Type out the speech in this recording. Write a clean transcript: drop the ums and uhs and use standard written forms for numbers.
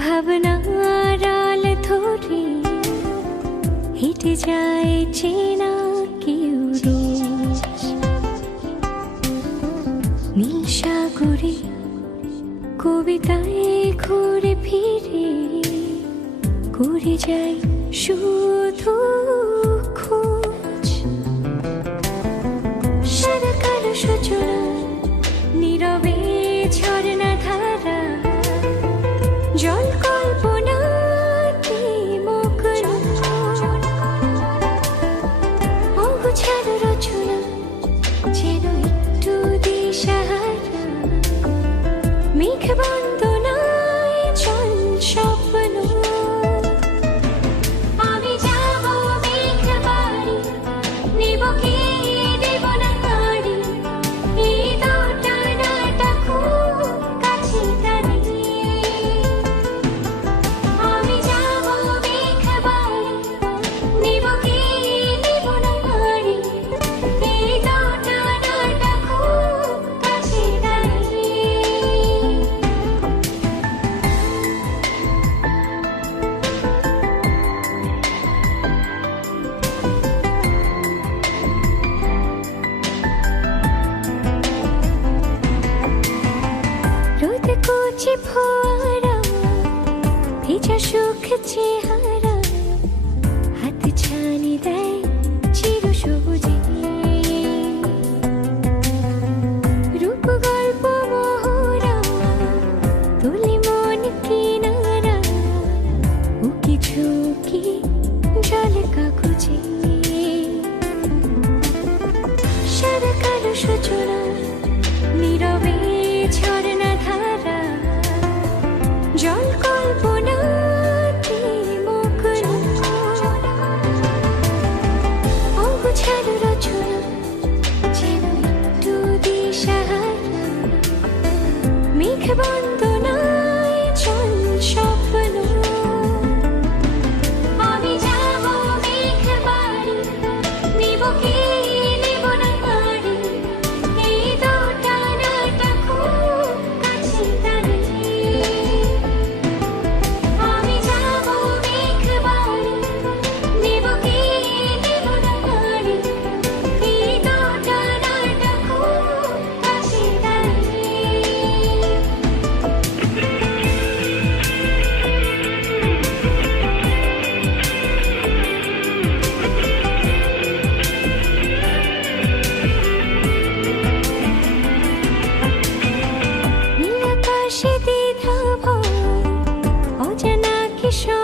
ভাবনার আল ধরে হেঁটে যায় চেনা কেউ রোজ। নীল সাগরে কবিতায় ঘুরে ফিরে করে যাই শুধু খোঁজ। সারা কালো সূচনা নীরবে ঝর্ণা ধারা জল কল্পনাতে মগ্ন। অগোছালো রচনা যেন একটু দিশাহারা, মেঘ বন্দনায় চল স্বপ্ন। আমি যাব মেঘ বাড়ি, নেব কি নেব না গাড়ি, এই দোটানাটা খুব কাছে দাঁড়িয়ে। আমি যাব মেঘ বাড়ি, নেব কি নেব না গাড়ি, এই দোটানাটা খুব কাছে দাঁড়িয়ে। রোদ কুচি ফোয়ারা ভেজা সুখ চেহারা, হাত ছানি দেয় চির সবুজে। রূপ গল্প মোহরা তুলি মন কিনারা, উকি ঝুঁকি জল কাগজে। সারা কালো সূচনা নীরবে ঝর্ণা ধারা জল কল্পনাতে মগ্ন। অগোছালো রচনা যেন একটু দিশাহারা, মেঘ বন্দনায় চল স্বপ্ন। আমি যাব মেঘ বাড়ি, নেব কি নেব না গাড়ি, এই দোটানাটা খুব কাছে দাঁড়িয়ে। আমি যাব মেঘ বাড়ি, নেব কি নেব না গাড়ি, এই দোটানাটা খুব কাছে দাঁড়িয়ে। নীল আকাশে দ্বিধা ভয়, অজানা কিশোর